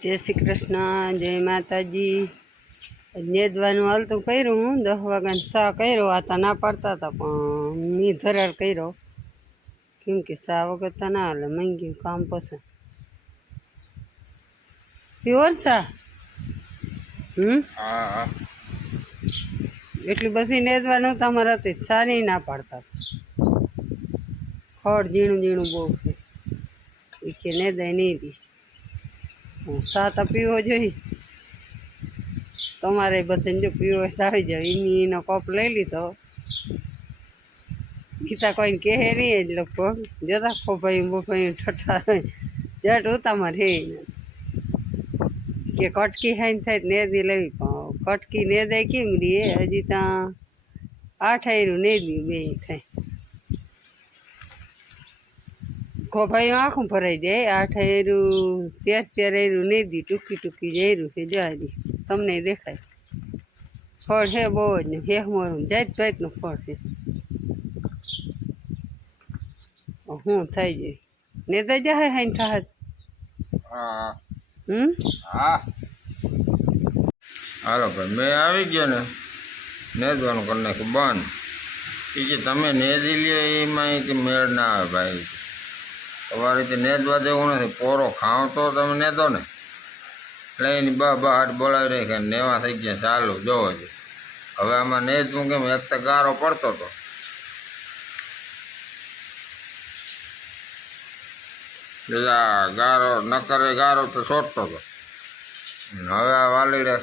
જય શ્રી કૃષ્ણ, જય માતાજી. નેદવાનું હાલતું કર્યું હું 10 વાગ્યાનો ચા કર્યો. આ તા ના પાડતા હતા પણ મેં ધરાર કર્યો કેમ કે ચા વગર તો ના હાલે. મંગ્યું કામ પસંદ પ્યોર ચા. એટલી બધી નેદવાનું તમારે હતી ચા નહીં ના પાડતા. ખડ ઝીણું ઝીણું બહુ છે એ કે નેદાય નહીં દી. ચા તો પીવો જોઈએ તમારે બધાને. જો પીવો હોય તો આવી જાવ. એનો કપ લઈ લીધો. ગીતા કોઈને કહે નહીં જ લોકો જતા ખોભાઈ બોભાઈ ઠઠ્ઠા જટ ઉતામાં રે કે કટકી ખાઈને થાય નેદી લેવી. પણ કટકી નેદાય કેમ રીએ? હજી ત્યાં 8 આયરું નેદ્યું બે થાય. ખોભાઈ આખું ભરાઈ જાય. 8 આયરું 4 આયરું નેદી ટૂંકી ટૂંકી જયરું છે. જહાજી તમને દેખાય. ફળ છે બહુ જ ને હેમોરું જાત જાતનું ફળ છે. શું થઈ જાય નેતા જાય હાઈને થાત. હાલો ભાઈ મેં આવી ગયો ને નેદવાનું કરી નાખ્યું બંધ. એ કે તમે નેદી લ્યો એમાં કે મેળ ના આવે ભાઈ. તમારી રીતે નેદવા જેવું નથી. પોરો ખાવ તો તમે નેદો ને એટલે એની હાથ બોલાવી રહી કે નેવા થઈ ગયા ચાલુ જોવો છે. હવે આમાં નેદવું કેમ? એક તો ગારો પડતો હતો ગારો ન કરે ગારો તો છોડતો હતો. હવે આ વાલીડે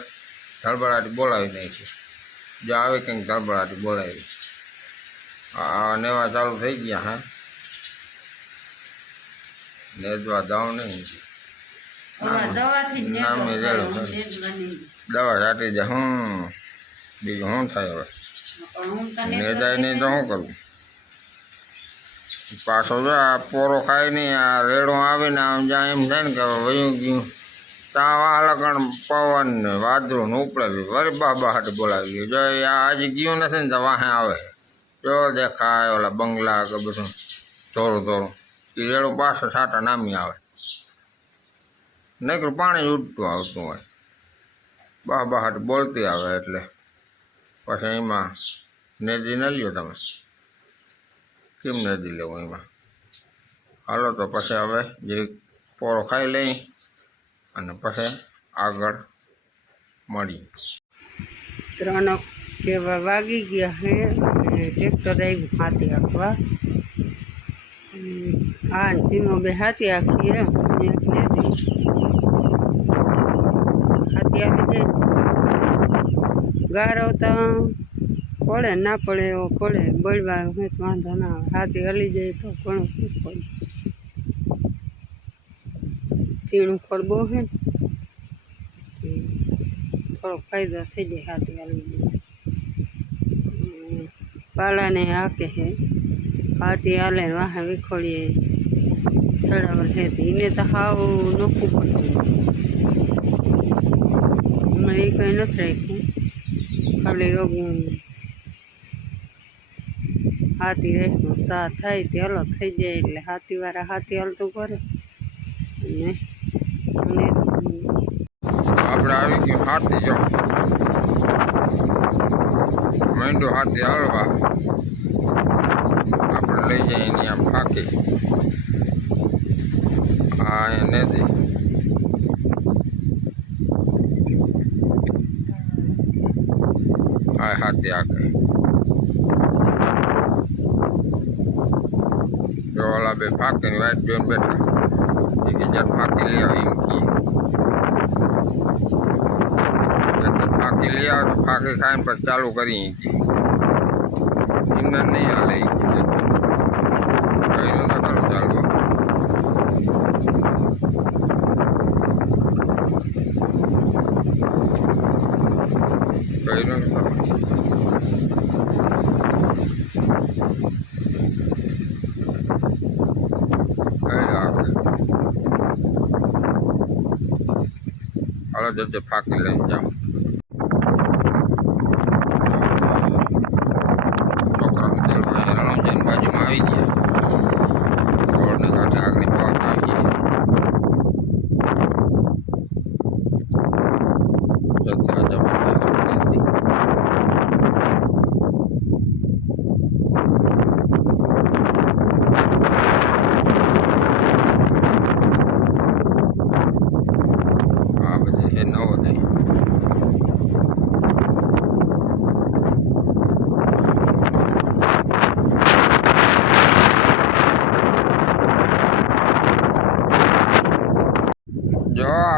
ધડબડાટી બોલાવી નાખી. જો આવે કંઈક ધડબડાટી બોલાવી. આ નેવા ચાલુ થઈ ગયા. હા નેદવા દઉં નહીં દવા છાંટી જાય. બીજું શું થાય? હવે નેદાય નહીં તો શું કરવું? પાછો જો આ પોરો ખાય નહીં. આ રેડો આવીને આમ જ્યાં એમ થાય ને કે વયું ગયું ત્યાં આ લગણ પવન ને વાદળું ને ઉપડેલું વળી બાબા હાટે બોલાવી ગયું. જો આજે ગયું નથી ને તો વાહે આવે. જો દેખાય ઓલા બંગલા કે બધું થોડું થોડું એ રેડું પાછો છાંટા નામી આવે. નકરું પાણી ઉડતું આવતું હોય. બાબા હાટે બોલતી આવે એટલે પછી એમાં નેદી ન લ્યો તમે. કેમ નદી લેવું એમાં? હાલો તો પછી હવે જે પોરો ખાઈ લઈ અને પછી આગળ મળી. 3 જેવા વાગી ગયા છે. ટ્રેક્ટર આવ્યું હાથી આંકવા. હા ધીમો બે હાથી આંકીએ. હાથી આવી જાય ગારો તો પડે ના પડે એવો પડે. બળવા વાંધો ના આવે. હાથી હલી જાય તો ઘણું શું પડે. ઝીણું ખડ બહુ છે ને થોડોક ફાયદો થઈ જાય. હાથી હલી જાય. પાલાને હાકે છે. હાથી હાલે વાહે વિખોડીએ સડાવર છે. એને તો હાવ નોખું પડતું. એમાં એ કંઈ નથી રાખ્યું. ખાલી હાથી રાખ્યું. સા થાય તે હલો થઈ જાય એટલે હાથીવાળા હાથી હલતું કરે. અને આપણે આવી ગયું હાથી. જો માંડ્યું હાથી હાલવા. આપણે લઈ જઈએ એની આમ ફાંકી. હા એ નદી હા હાથી આગળ જો ઓલા બે ફાંકીની વાઇટ જોઈને બેઠા. એ કે જ્યારે ફાંકી લઈ આવે એમ કહીએ. ફાંકી લઈ આવે તો ફાંકી ખાઈને પછી ચાલુ કરી એમને નહીં હાલે. કર્યું તો ખરું ચાલુ. કર્યું ને ખરું. હાલો જજે ફાંકી લઈને જાઓ. છોકરાનું તેલમાં હેરાણ જઈને બાજુમાં આવી ગયા. રોડને કાંઠે આગળ આવી જાય.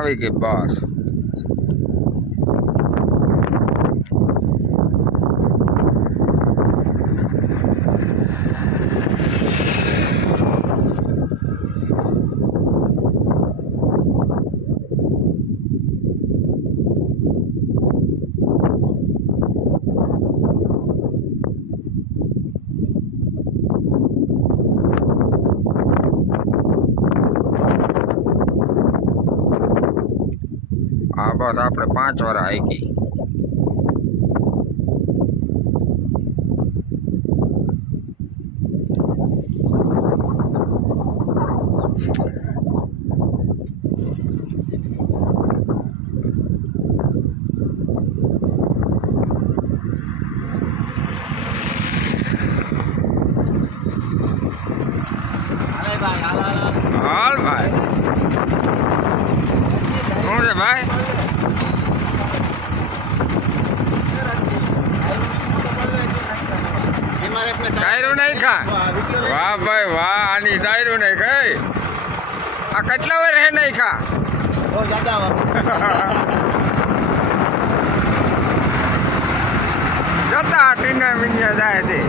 આવી ગઈ બસ. હા બસ આપણે 5 વાર હાઈકી. હાલ ભાઈ શું છે ભાઈ? ટાયરું નહીં ખા. વાહ ભાઈ વાહ, આની ટાયરું નહીં ખાઈ. આ કેટલા વાર હે નહીં ખા? જતા ટીના મિનિયા જાય છે.